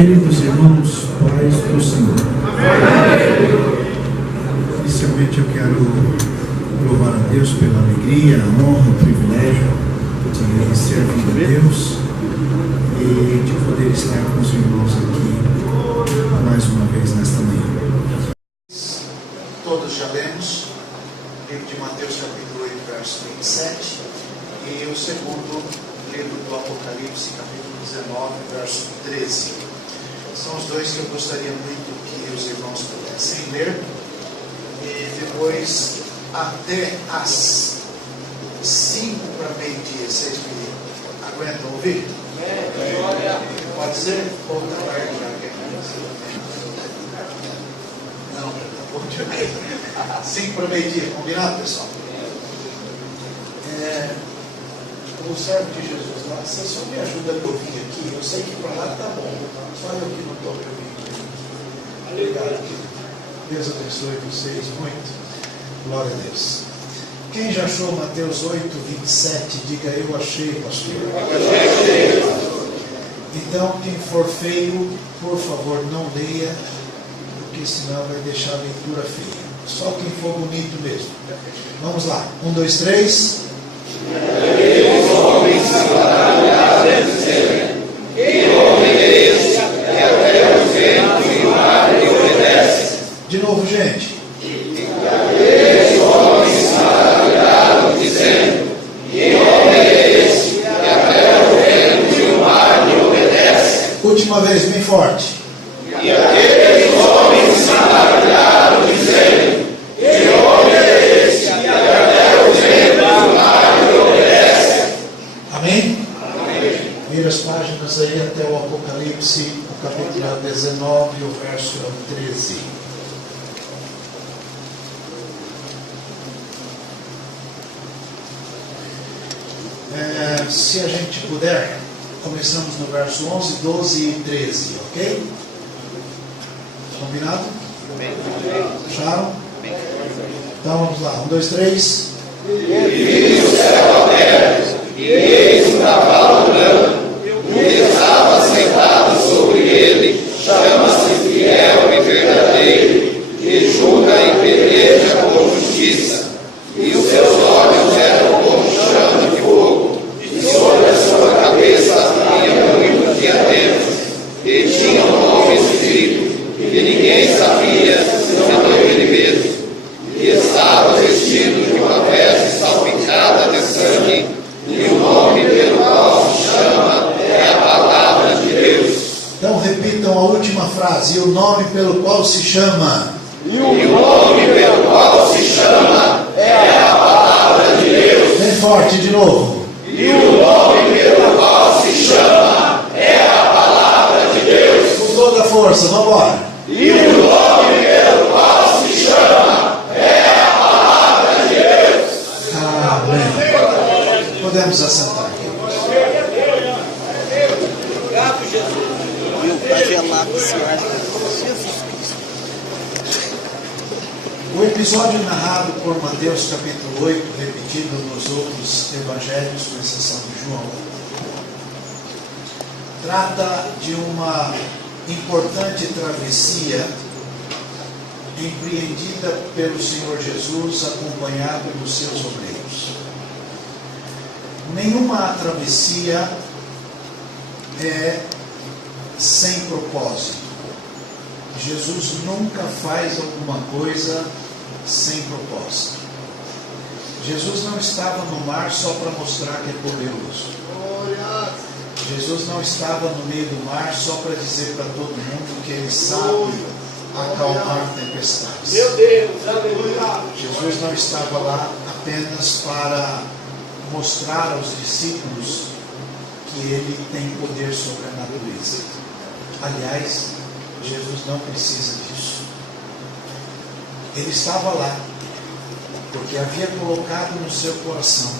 Queridos irmãos, paz do Senhor. Inicialmente eu quero louvar a Deus pela alegria, a honra, o privilégio de servir a Deus e de poder estar com os irmãos aqui mais uma vez nesta manhã. Todos já lemos o livro de Mateus capítulo 8, verso 27 e o segundo livro do Apocalipse, capítulo 19, verso 13. São os dois que eu gostaria muito que os irmãos pudessem ler. E depois, até às 5 para meio-dia, vocês me aguentam ouvir? Pode ser? Ou trabalhar já? Não, tá bom demais. 5 para meio-dia, combinado, pessoal? O servo de Jesus lá, você só me ajuda a ouvir aqui. Eu sei que para lá está bom, só eu que não estou ouvindo. Obrigado, querido. Deus abençoe vocês muito. Glória a Deus. Quem já achou Mateus 8, 27, diga eu achei, pastor. Então, quem for feio, por favor, não leia, porque senão vai deixar a leitura feia. Só quem for bonito mesmo. Vamos lá. 1, 2, 3. Aqueles homens se maravilharam dizendo: que homem é este que até os ventos e o mar lhe obedecem? De novo, gente. Aqueles homens se maravilharam dizendo: que homem é este que até os ventos e o mar lhe obedecem? Última vez, bem forte. E aqueles homens se maravilharam dizendo: que homem é este que até os ventos e o mar lhe obedecem? Amém? Amém. Vira as páginas aí até o Apocalipse, o capítulo 19, o verso 13. Se a gente puder, começamos no verso 11, 12 e 13, ok? Combinado? Acharam? Então vamos lá, 1, 2, 3. E vi o céu aberto, e eis um cavalo branco, e estava sentado sobre ele, chama-se Fiel e Verdadeiro, e julga e peleja com justiça, e os seus olhos eram como chama de fogo, e sobre a sua cabeça havia muitos diademas, e tinha um nome escrito, que ninguém sabia, senão ele mesmo, e estava vestido de uma veste salpicada de sangue, e o nome pelo qual se chama é a Palavra de Deus. Então repitam a última frase. E o nome pelo qual se chama. E o nome pelo qual se chama é a Palavra de Deus. Bem forte de novo. E o nome pelo qual se chama é a Palavra de Deus. Com toda a força, vamos embora. E o nome pelo qual se chama é a Palavra de Deus. Amém. Podemos assentar aqui. Obrigado, Jesus. E o congelado, Senhor. Jesus Cristo. O episódio narrado por Mateus capítulo 8, repetido nos outros evangelhos, com exceção de João, trata de uma importante travessia empreendida pelo Senhor Jesus, acompanhado dos seus obreiros. Nenhuma travessia é sem propósito. Jesus nunca faz alguma coisa sem propósito. Jesus não estava no mar só para mostrar que é poderoso. Jesus não estava no meio do mar só para dizer para todo mundo que ele sabe acalmar tempestades. Meu Deus, aleluia. Jesus não estava lá apenas para mostrar aos discípulos que ele tem poder sobre a natureza. Aliás, Jesus não precisa disso. Ele estava lá porque havia colocado no seu coração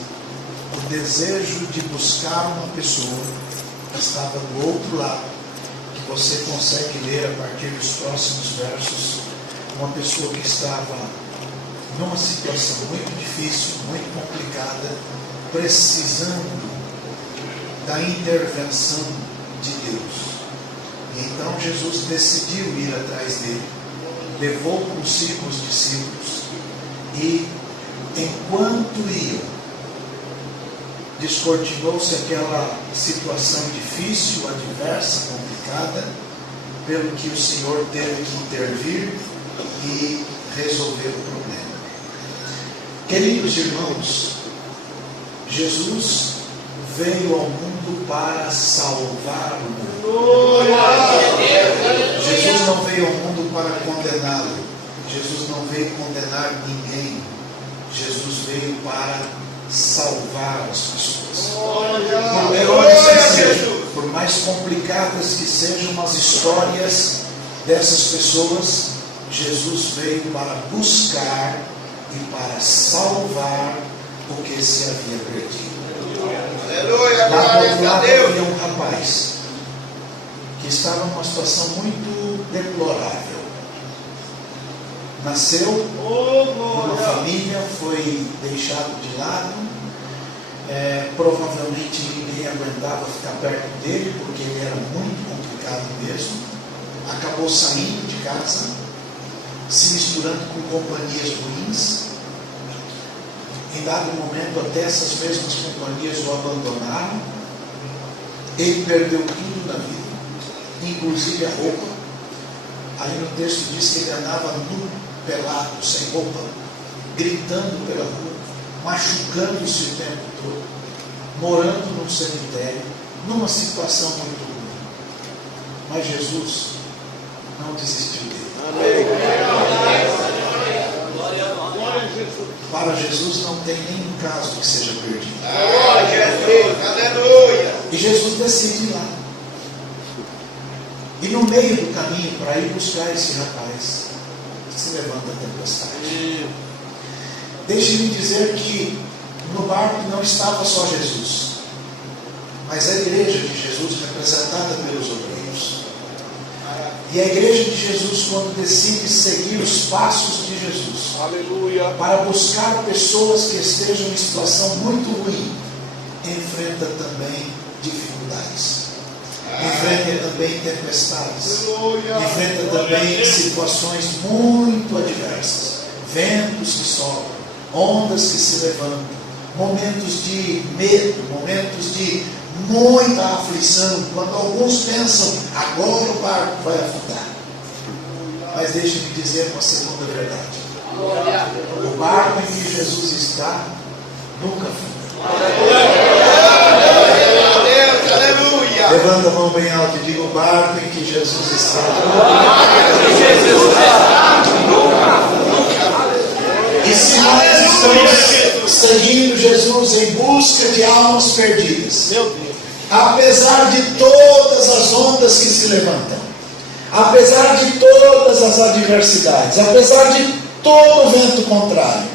o desejo de buscar uma pessoa que estava do outro lado, que você consegue ler a partir dos próximos versos, uma pessoa que estava numa situação muito difícil, muito complicada, precisando da intervenção de Deus. E Então Jesus decidiu ir atrás dele, levou consigo os discípulos e, enquanto iam, descortinou-se aquela situação difícil, adversa, complicada, pelo que o Senhor teve que intervir e resolver o problema. Queridos irmãos, Jesus veio ao mundo para salvar o mundo. Jesus não veio ao mundo para condená-lo. Jesus não veio condenar ninguém. Jesus veio para salvar as pessoas. Por mais complicadas que sejam as histórias dessas pessoas, Jesus veio para buscar e para salvar o que se havia perdido. Aleluia, Lá do glória outro a lado Deus. havia um rapaz que estava numa situação muito deplorável. Nasceu numa família, foi deixado de lado, provavelmente ninguém aguentava ficar perto dele, porque ele era muito complicado mesmo. Acabou saindo de casa, se misturando com companhias ruins. Em dado momento, até essas mesmas companhias o abandonaram. Ele perdeu tudo na vida, inclusive a roupa. Aí no texto diz que ele andava nu, pelado, sem roupa, gritando pela rua, machucando-se o tempo todo, morando num cemitério, numa situação muito ruim. Mas Jesus não desistiu dele. Para Jesus não tem nenhum caso que seja perdido. Jesus, aleluia. E Jesus decide ir lá. E no meio do caminho, para ir buscar esse rapaz, se levanta a tempestade. Deixe-me dizer que no barco não estava só Jesus, mas a igreja de Jesus, representada pelos obreiros. E a igreja de Jesus, quando decide seguir os passos de Jesus, Aleluia. para buscar pessoas que estejam em situação muito ruim, enfrenta também dificuldades, enfrenta também tempestades, enfrenta também situações muito adversas, ventos que sopram, ondas que se levantam, momentos de medo, momentos de muita aflição, quando alguns pensam, agora o barco vai afundar. Mas deixe-me dizer uma segunda verdade: o barco em que Jesus está nunca afunda. Aleluia. Levanta a mão bem alta e diga: o barco em que Jesus está E se nós estamos seguindo Jesus em busca de almas perdidas, apesar de todas as ondas que se levantam, apesar de todas as adversidades, apesar de todo o vento contrário,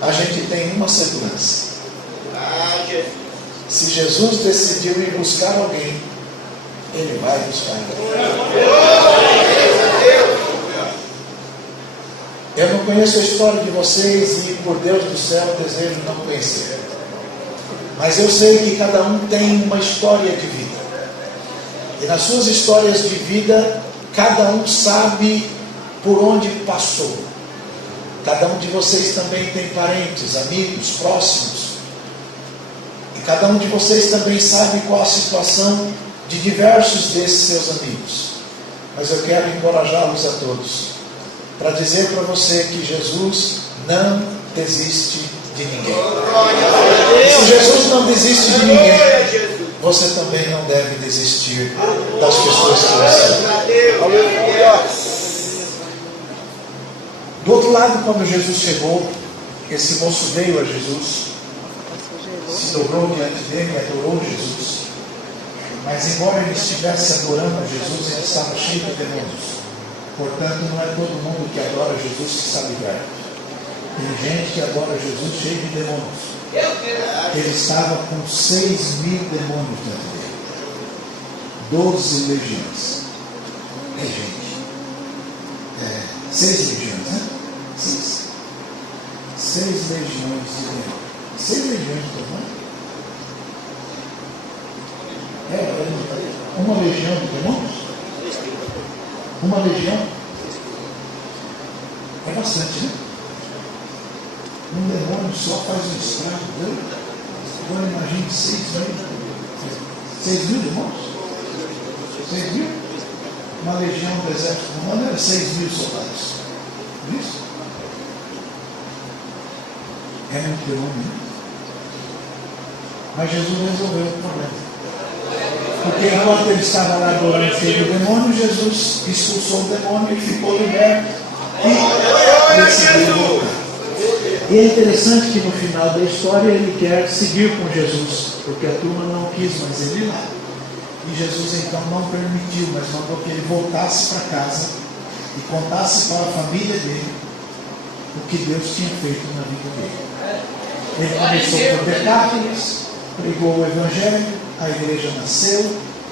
a gente tem uma segurança: se Jesus decidiu ir buscar alguém, Ele vai buscar alguém. Eu não conheço a história de vocês e, por Deus do céu, desejo não conhecer. Mas eu sei que cada um tem uma história de vida. E nas suas histórias de vida, cada um sabe por onde passou. Cada um de vocês também tem parentes, amigos, próximos. E cada um de vocês também sabe qual a situação de diversos desses seus amigos. Mas eu quero encorajá-los a todos para dizer para você que Jesus não desiste de ninguém. E se Jesus não desiste de ninguém, você também não deve desistir das pessoas que você ama. Do outro lado, quando Jesus chegou, esse moço veio a Jesus, se dobrou diante dele, adorou Jesus. Mas embora ele estivesse adorando a Jesus, ele estava cheio de demônios. Portanto, não é todo mundo que adora Jesus que está liberto. Tem gente que adora Jesus cheio de demônios. Ele estava com 6.000 demônios dentro dele. 12 legiões. É gente. 6 legiões, né? 6 legiões de demônios. 6 legiões de demônios? Uma legião de demônios? Uma legião é bastante, né? Um demônio só faz um estrago, né? Agora imagine 6.000. 6.000 demônios? 6.000? Uma legião do exército romano era 6.000 soldados. Não é isso? É muito demônio, né? Mas Jesus resolveu o problema. Porque enquanto ele estava lá adorando o demônio, Jesus expulsou o demônio e ficou liberto. E decidiu voltar. E é interessante que no final da história ele quer seguir com Jesus, porque a turma não quis mais ele ir lá. E Jesus então não permitiu, mas mandou que ele voltasse para casa e contasse para a família dele o que Deus tinha feito na vida dele. Ele começou por Decápolis, pregou o Evangelho, a igreja nasceu,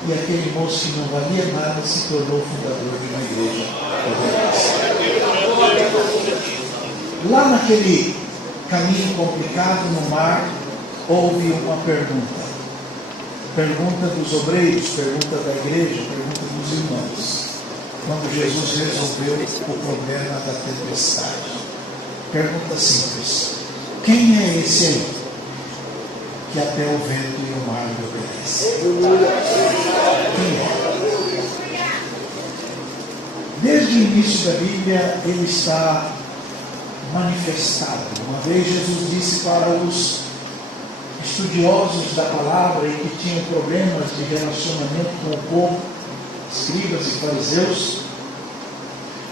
e aquele moço que não valia nada se tornou fundador de uma igreja poderosa. Lá naquele caminho complicado no mar, houve uma pergunta. Pergunta dos obreiros, pergunta da igreja, pergunta dos irmãos. Quando Jesus resolveu o problema da tempestade. Pergunta simples: quem é esse aí que até o vento e o mar lhe obedecem? Quem é? Desde o início da Bíblia ele está manifestado. Uma vez Jesus disse para os estudiosos da palavra e que tinham problemas de relacionamento com o povo, escribas e fariseus,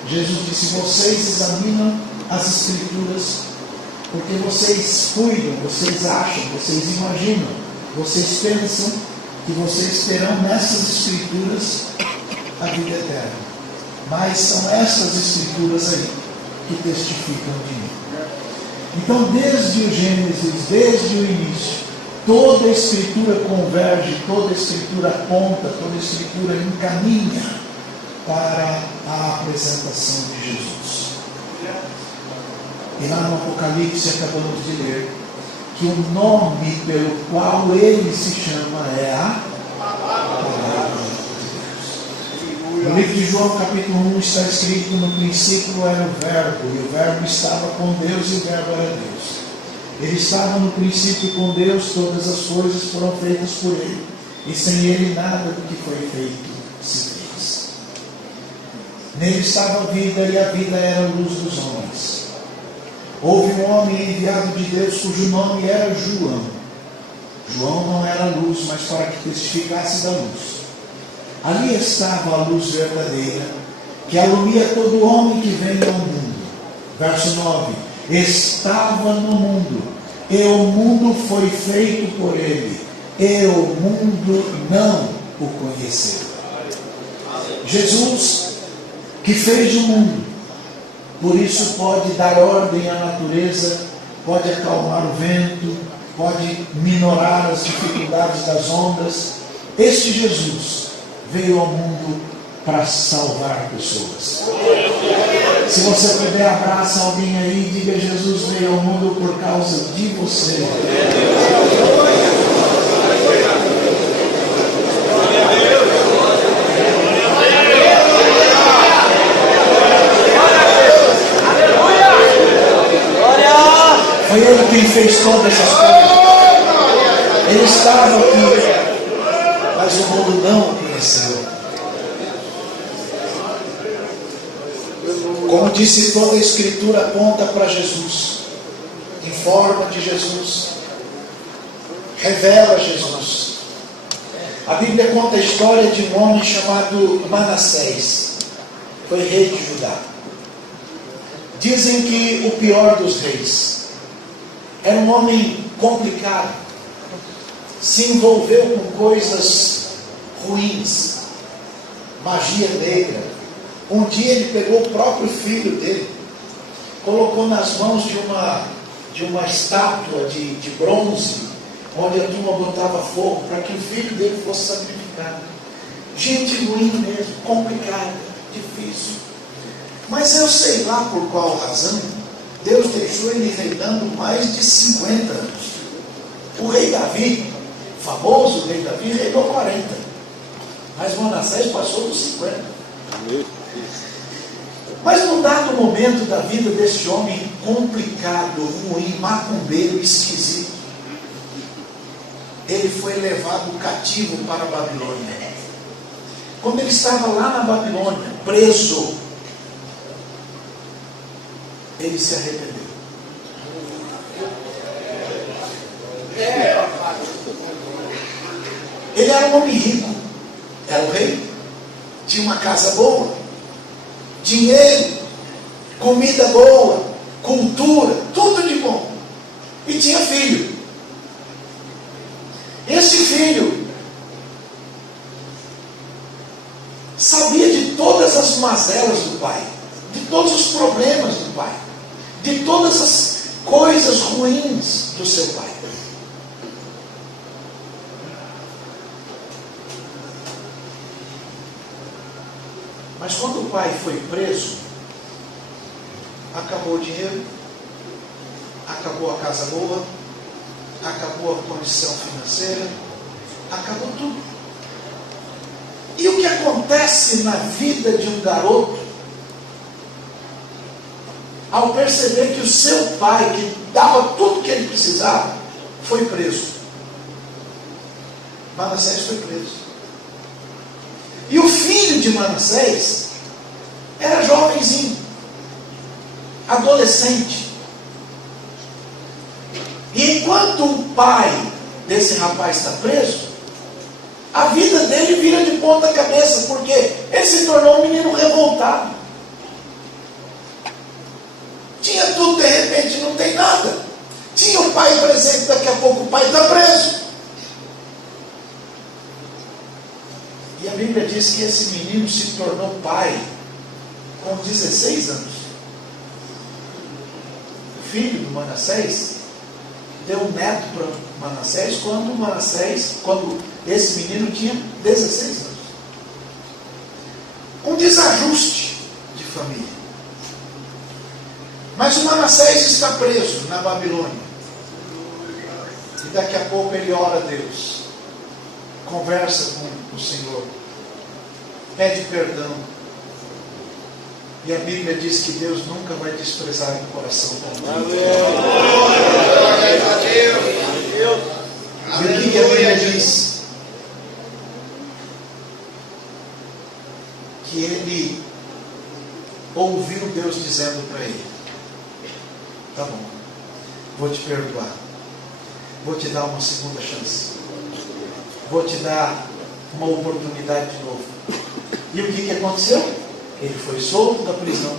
Jesus disse: vocês examinam as escrituras porque vocês cuidam, vocês acham, vocês imaginam, vocês pensam que vocês terão nessas escrituras a vida eterna. Mas são essas escrituras aí que testificam de mim. Então, desde o Gênesis, desde o início, toda a Escritura converge, toda a Escritura aponta, toda a Escritura encaminha para a apresentação de Jesus. E lá no Apocalipse acabamos de ler que o nome pelo qual ele se chama é a Palavra de Deus. No livro de João, capítulo 1, está escrito: no princípio era o Verbo, e o Verbo estava com Deus, e o Verbo era Deus. Ele estava no princípio com Deus, todas as coisas foram feitas por ele, e sem ele nada do que foi feito se fez. Nele estava a vida, e a vida era a luz dos homens. Houve um homem enviado de Deus, cujo nome era João. João não era luz, mas para que testificasse da luz. Ali estava a luz verdadeira, que alumia todo homem que vem ao mundo. Verso 9: estava no mundo, e o mundo foi feito por ele, e o mundo não o conheceu. Jesus, que fez o mundo, por isso pode dar ordem à natureza, pode acalmar o vento, pode minorar as dificuldades das ondas. Este Jesus veio ao mundo para salvar pessoas. Se você puder, abraça alguém aí e diga: Jesus veio ao mundo por causa de você. Foi ele quem fez todas essas coisas. Ele estava aqui, mas o mundo não o conheceu. Como disse, toda a Escritura aponta para Jesus, informa de Jesus, revela Jesus. A Bíblia conta a história de um homem chamado Manassés, foi rei de Judá. Dizem que o pior dos reis. Era um homem complicado, se envolveu com coisas ruins, magia negra. Um dia ele pegou o próprio filho dele, colocou nas mãos de uma estátua de bronze, onde a turma botava fogo, para que o filho dele fosse sacrificado. Gente ruim mesmo, complicada, difícil. Mas eu sei lá por qual razão, Deus deixou ele reinando mais de 50 anos. O rei Davi, o famoso rei Davi, reinou 40. Mas Manassés passou dos 50. Mas num dado momento da vida desse homem complicado, ruim, macumbeiro, esquisito, ele foi levado cativo para a Babilônia. Quando ele estava lá na Babilônia, preso, ele se arrependeu. Ele era um homem rico, era o rei, tinha uma casa boa, dinheiro, comida boa, cultura, tudo de bom. E tinha filho. Esse filho sabia de todas as mazelas do pai, de todos os problemas do pai, de todas as coisas ruins do seu pai. Mas quando o pai foi preso, acabou o dinheiro, acabou a casa boa, acabou a condição financeira, acabou tudo. E o que acontece na vida de um garoto, ao perceber que o seu pai, que dava tudo que ele precisava, foi preso? Manassés foi preso. E o filho de Manassés era jovenzinho, adolescente. E enquanto o pai desse rapaz está preso, a vida dele vira de ponta cabeça, porque ele se tornou um menino revoltado. Tinha tudo, de repente não tem nada. Tinha o pai presente, daqui a pouco o pai está preso. E a Bíblia diz que esse menino se tornou pai com 16 anos. O filho do Manassés deu um neto para Manassés quando esse menino tinha 16 anos. Um desajuste de família. Mas o Manassés está preso na Babilônia. E daqui a pouco ele ora a Deus, conversa com o Senhor, pede perdão. E a Bíblia diz que Deus nunca vai desprezar o coração contrito. E o que a Bíblia diz? Que ele ouviu Deus dizendo para ele: tá bom, vou te perdoar, vou te dar uma segunda chance, vou te dar uma oportunidade de novo. E o que aconteceu? Ele foi solto da prisão,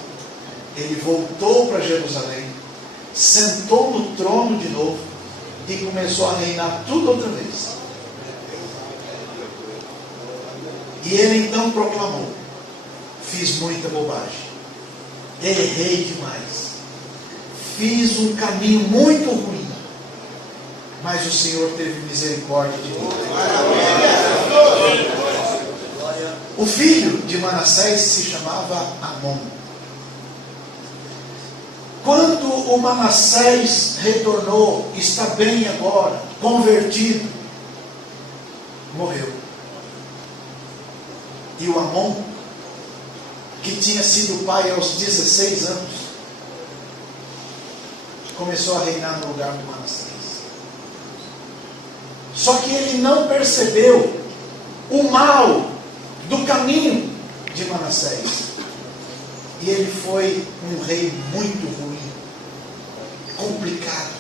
ele voltou para Jerusalém, sentou no trono de novo e começou a reinar tudo outra vez. E ele então proclamou: fiz muita bobagem, errei demais, fiz um caminho muito ruim, mas o Senhor teve misericórdia de mim. O filho de Manassés se chamava Amon. Quando o Manassés retornou, está bem agora, convertido, morreu. E o Amon, que tinha sido pai aos 16 anos, começou a reinar no lugar do Manassés. Só que ele não percebeu o mal do caminho de Manassés. E ele foi um rei muito ruim, complicado.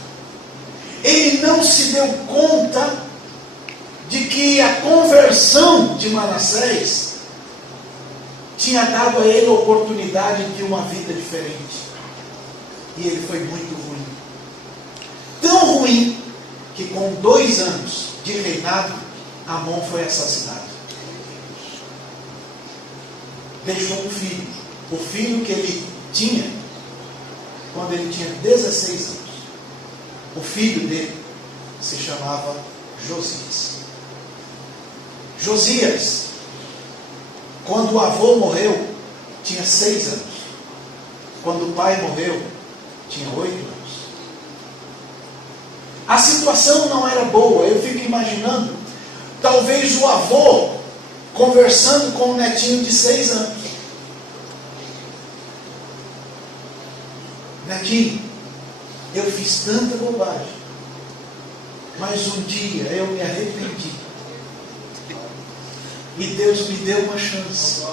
Ele não se deu conta de que a conversão de Manassés tinha dado a ele a oportunidade de uma vida diferente. E ele foi muito ruim. Tão ruim que com 2 anos de reinado, Amon foi assassinado. Deixou um filho, o filho que ele tinha quando ele tinha 16 anos. O filho dele se chamava Josias. Josias, quando o avô morreu, tinha 6 anos. Quando o pai morreu, tinha 8 anos. A situação não era boa. Eu fico imaginando, talvez o avô conversando com um netinho de 6 anos. Netinho, eu fiz tanta bobagem, mas um dia eu me arrependi. E Deus me deu uma chance.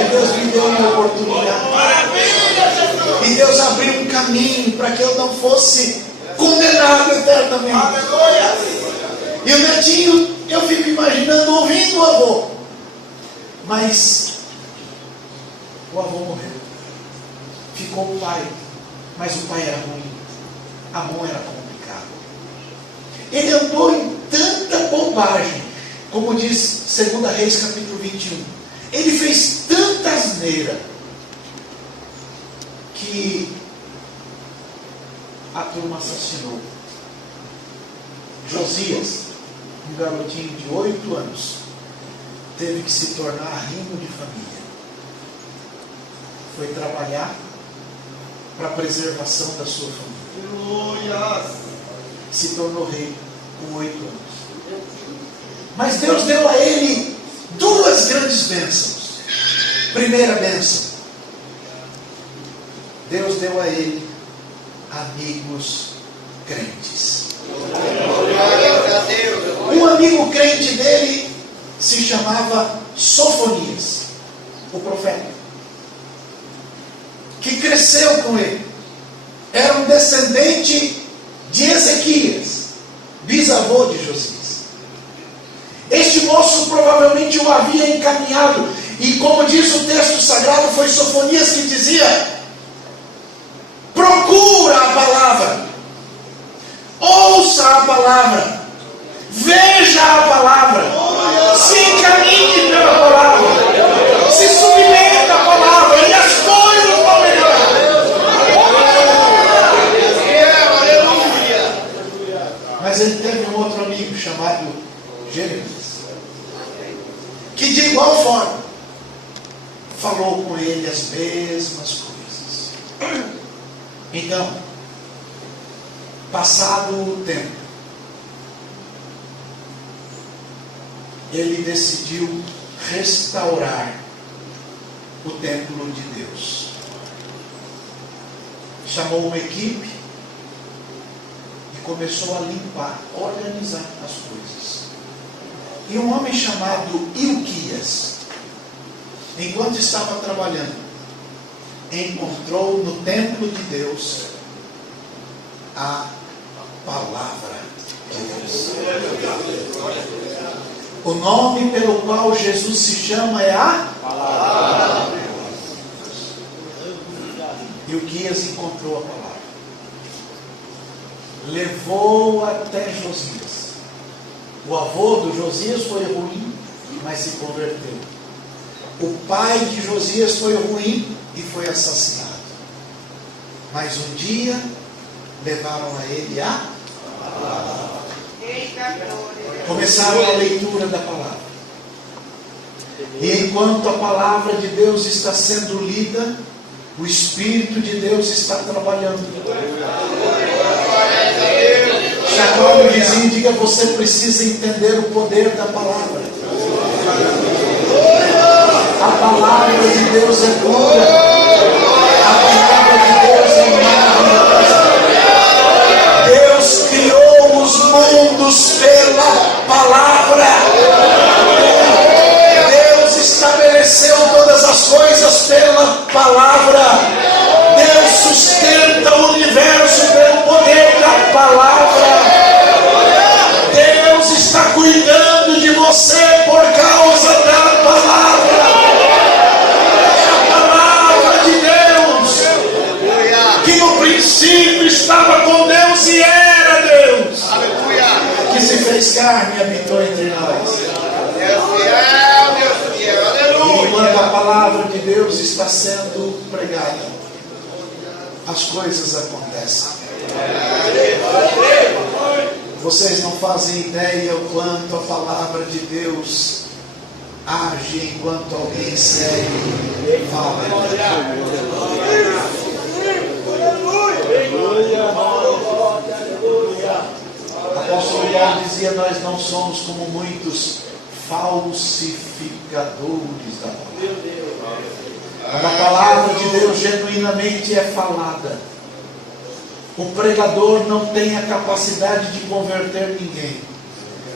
E Deus me deu uma oportunidade. E Deus abriu um caminho para que eu não fosse condenado eternamente. E o netinho, eu fico imaginando, ouvindo o avô. Mas o avô morreu. Ficou o pai. Mas o pai era ruim. A mão era complicada. Ele andou em tanta bobagem, como diz 2 Reis capítulo 21. Ele fez tanta asneira que a turma assassinou. Josias, um garotinho de 8 anos, teve que se tornar arrimo de família. Foi trabalhar para a preservação da sua família. Se tornou rei com 8 anos. Mas Deus deu a ele 2 grandes bênçãos. Primeira bênção, Deus deu a ele amigos crentes. Um amigo crente dele se chamava Sofonias, o profeta, que cresceu com ele. Era um descendente de Ezequias, bisavô de Josias. Este moço provavelmente o havia encaminhado, e como diz o texto sagrado, foi Sofonias que dizia: procura a palavra, ouça a palavra, veja a palavra, se encaminhe pela palavra, se submeta à palavra, e as coisas vão melhorar. Mas ele teve um outro amigo chamado Jeremias, que de igual forma falou com ele as mesmas coisas. Então, passado o tempo, ele decidiu restaurar o templo de Deus. Chamou uma equipe e começou a limpar, organizar as coisas. E um homem chamado Ilquias, enquanto estava trabalhando, encontrou no templo de Deus a palavra de Deus. O nome pelo qual Jesus se chama é a palavra. Ilquias encontrou a palavra, levou até Josias. O avô do Josias foi ruim, mas se converteu. O pai de Josias foi ruim e foi assassinado. Mas um dia levaram a ele a palavra. Começaram a leitura da palavra. E enquanto a palavra de Deus está sendo lida, o Espírito de Deus está trabalhando. Chacoalhe o vizinho e diga: você precisa entender o poder da palavra. A palavra de Deus é pura. A palavra de Deus é maravilhosa. Deus criou os mundos pela palavra. Deus estabeleceu todas as coisas pela palavra. Deus sustenta o universo pelo poder da palavra. Deus está cuidando de você por causa da palavra. É a palavra de Deus, que no princípio estava com Deus e era Deus, que se fez carne e habitou entre nós. E enquanto a palavra de Deus está sendo pregada, as coisas acontecem. Vocês não fazem ideia o quanto a palavra de Deus age enquanto alguém segue e fala. Apóstolo Paulo dizia: nós não somos como muitos falsificadores da palavra. Quando a palavra de Deus genuinamente é falada, o pregador não tem a capacidade de converter ninguém.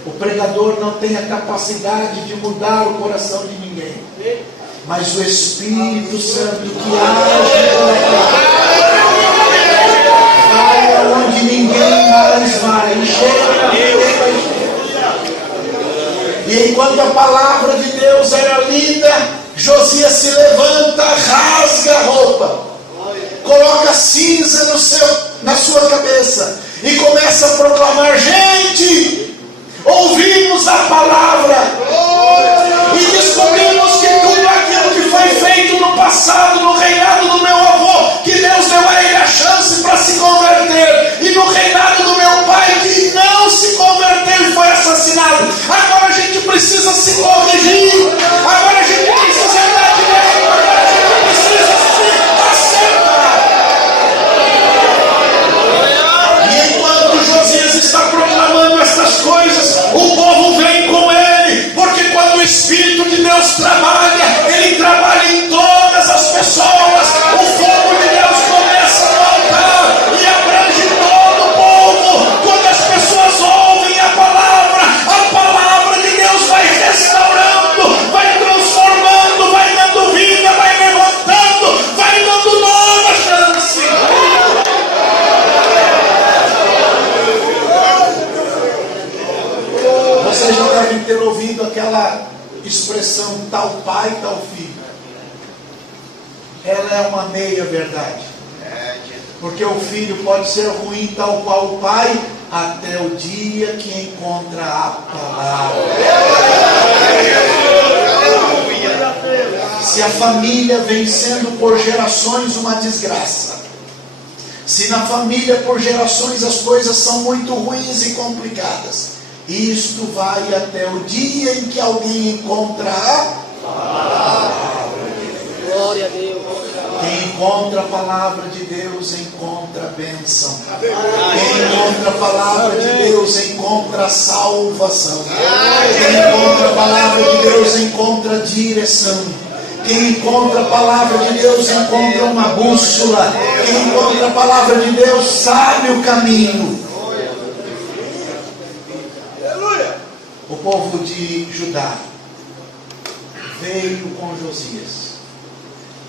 O pregador não tem a capacidade de mudar o coração de ninguém. Mas o Espírito Santo que age vai aonde ninguém mais vai. E enquanto a palavra de Deus era lida, Josias se levanta, rasga a roupa, coloca cinza na sua cabeça e começa a proclamar: gente, ouvimos a palavra e descobrimos que tudo aquilo que foi feito no passado, no reinado do meu avô, que Deus deu a ele a chance para se converter, e no reinado do meu pai, que não se converteu e foi assassinado. Agora a gente precisa se corrigir, agora a gente precisa dar direito, agora a gente precisa se acertar. E enquanto Josias está proclamando estas coisas, o povo vem com ele, porque quando o Espírito de Deus trabalha, ele trabalha em todas as pessoas. O fogo de Deus começa no altar e abrange todo o povo. Quando as pessoas ouvem a palavra de Deus vai restaurando, vai transformando, vai dando vida, vai levantando, vai dando nova chance. Vocês já devem ter ouvido aquela expressão tal pai, tal filho. Ela é uma meia verdade. Porque o filho pode ser ruim tal qual o pai, até o dia que encontra a palavra. Se a família vem sendo por gerações uma desgraça, se na família por gerações as coisas são muito ruins e complicadas, isto vai até o dia em que alguém encontra a palavra de Deus. Glória a Deus. Quem encontra a palavra de Deus encontra a bênção. Quem encontra a palavra de Deus encontra a salvação. Quem encontra a palavra de Deus encontra a direção. Quem encontra a palavra de Deus encontra uma bússola. Quem encontra a palavra de Deus sabe o caminho. O povo de Judá veio com Josias.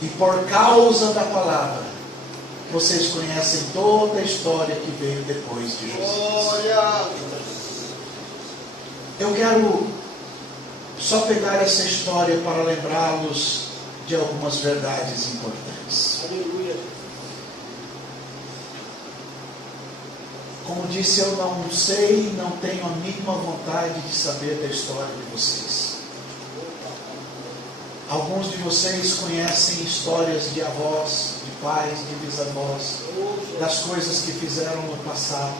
E por causa da palavra, vocês conhecem toda a história que veio depois de Josias. Eu quero só pegar essa história para lembrá-los de algumas verdades importantes. Como disse, eu não sei, não tenho a mínima vontade de saber da história de vocês. Alguns de vocês conhecem histórias de avós, de pais, de bisavós, das coisas que fizeram no passado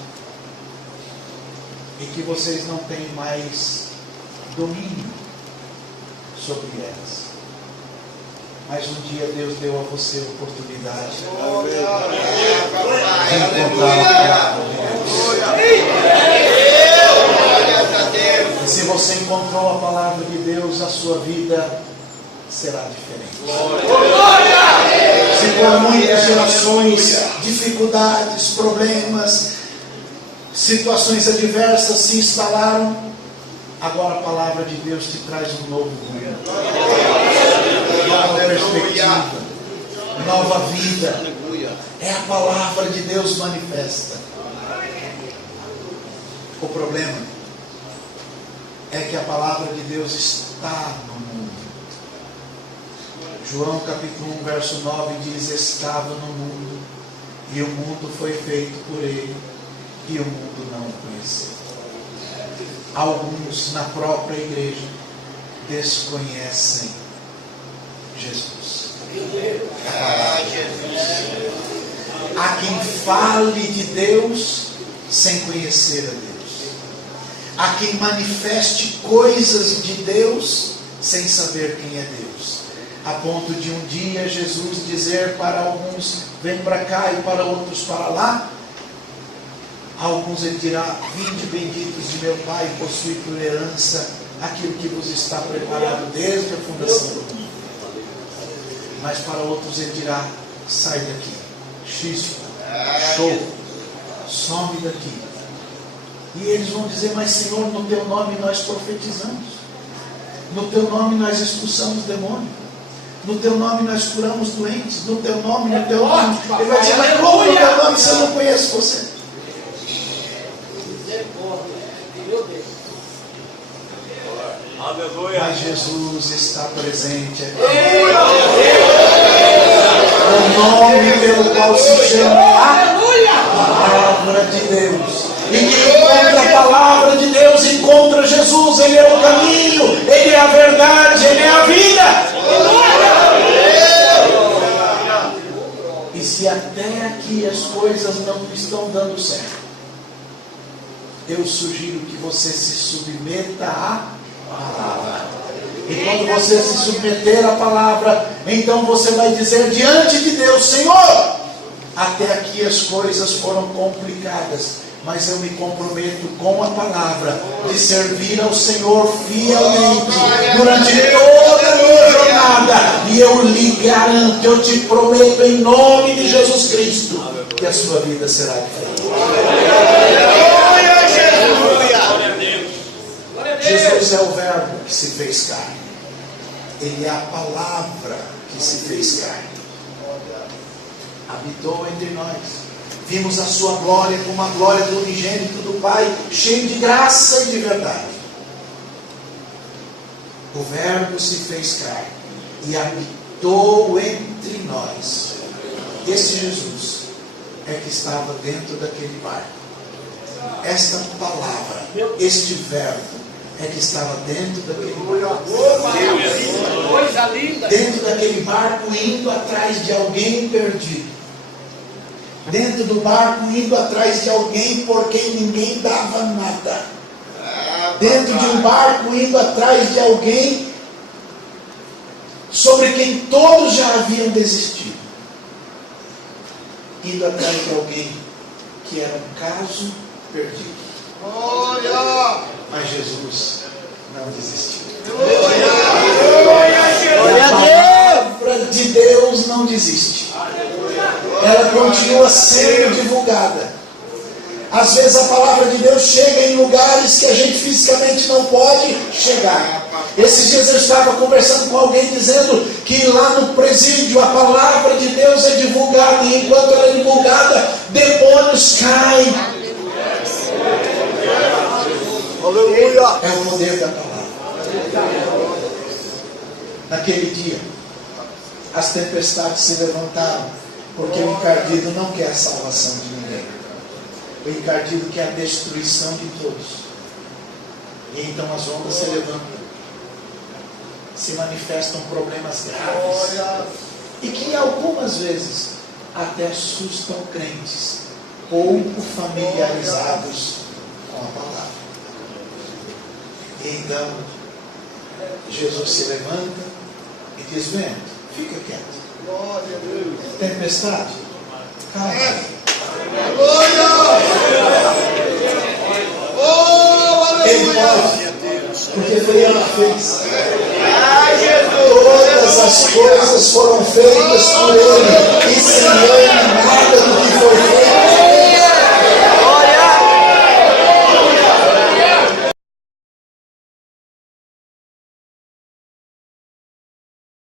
e que vocês não têm mais domínio sobre elas. Mas um dia Deus deu a você a oportunidade de encontrar a palavra de Deus. E se você encontrou a palavra de Deus, a sua vida será diferente. Se por muitas gerações, dificuldades, problemas, situações adversas se instalaram, agora a palavra de Deus te traz um novo rumo, nova perspectiva, nova vida. É a palavra de Deus manifesta. O problema é que a palavra de Deus está no mundo. João capítulo 1, verso 9 diz: estava no mundo, e o mundo foi feito por ele, e o mundo não o conheceu. Alguns na própria igreja desconhecem Jesus. Há quem fale de Deus sem conhecer a Deus. Há quem manifeste coisas de Deus sem saber quem é Deus. A ponto de um dia Jesus dizer para alguns: vem para cá, e para outros para lá. A alguns ele dirá: vinde benditos de meu Pai, possui por herança aquilo que vos está preparado desde a fundação do mundo. Mas para outros ele dirá: sai daqui, xisco, show, some daqui. E eles vão dizer: mas Senhor, no teu nome nós profetizamos, no teu nome nós expulsamos demônios, no teu nome nós curamos doentes, no teu nome, no teu nome. Ele vai dizer: mas como no teu nome se eu não conheço você? Mas Jesus está presente aqui. O nome pelo qual se chama a palavra de Deus. E quem encontra a palavra de Deus encontra Jesus. Ele é o caminho, Ele é a verdade, Ele é a vida. E se até aqui as coisas não estão dando certo, eu sugiro que você se submeta à palavra. E quando você se submeter à palavra, então você vai dizer diante de Deus: Senhor, até aqui as coisas foram complicadas, mas eu me comprometo com a palavra de servir ao Senhor fielmente durante toda a minha jornada. E eu lhe garanto, eu te prometo em nome de Jesus Cristo, que a sua vida será diferente. Jesus é o Verbo que se fez carne. Ele é a palavra que se fez carne. Habitou entre nós. Vimos a sua glória como a glória do unigênito do Pai, cheio de graça e de verdade. O Verbo se fez carne e habitou entre nós. Esse Jesus é que estava dentro daquele barco. Esta palavra, este Verbo, é que estava dentro daquele barco. Coisa linda. Dentro daquele barco, indo atrás de alguém perdido. Dentro do barco, indo atrás de alguém por quem ninguém dava nada. Dentro de um barco, indo atrás de alguém sobre quem todos já haviam desistido. Indo atrás de alguém que era um caso perdido. Mas Jesus não desistiu. A palavra de Deus não desiste. Ela continua sendo divulgada. Às vezes a palavra de Deus chega em lugares que a gente fisicamente não pode chegar. Esses dias eu estava conversando com alguém dizendo que lá no presídio a palavra de Deus é divulgada, e enquanto ela é divulgada, demônios caem. Aleluia. É o poder da palavra. Naquele dia, as tempestades se levantaram, porque o encardido não quer a salvação de ninguém. O encardido quer a destruição de todos. E então as ondas se levantam. Se manifestam problemas graves. E que algumas vezes até assustam crentes pouco familiarizados com a palavra. E então Jesus se levanta e diz: vento, fica quieto. Tempestade, calma. Ele pode, porque foi Ele que fez. Todas as coisas foram feitas por Ele, e sem Ele nada